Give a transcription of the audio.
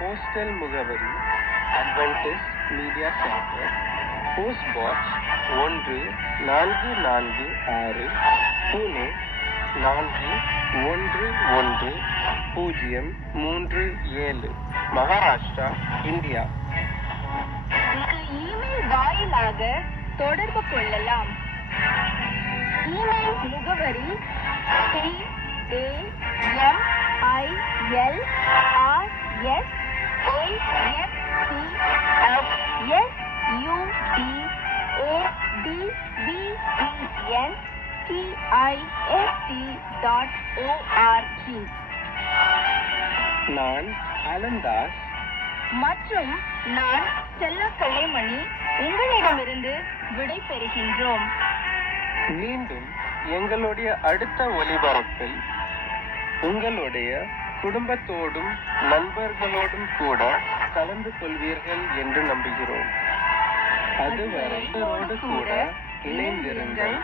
Postal முகவரி Adventist media centre, post box 1446, Pune 411037, Maharashtra, India. Email வாயிலாக தொடர்பு கொள்ளலாம். இமெயில் முகவரி CAMILRSUDADVENTIST.org. நான் அலந்தாஸ் மற்றும் நான் ஸ்டெல்லா கலைமணி உங்களிடமிருந்து விடை பெறுகின்றோம். மீண்டும் எங்களுடைய அடுத்த ஒலிபரப்பில் உங்களுடைய குடும்பத்தோடும் நண்பர்களோடும் கூட கலந்து கொள்வீர்கள் என்று நம்புகிறோம். அதுவரை கூட இணைந்திருங்கள்.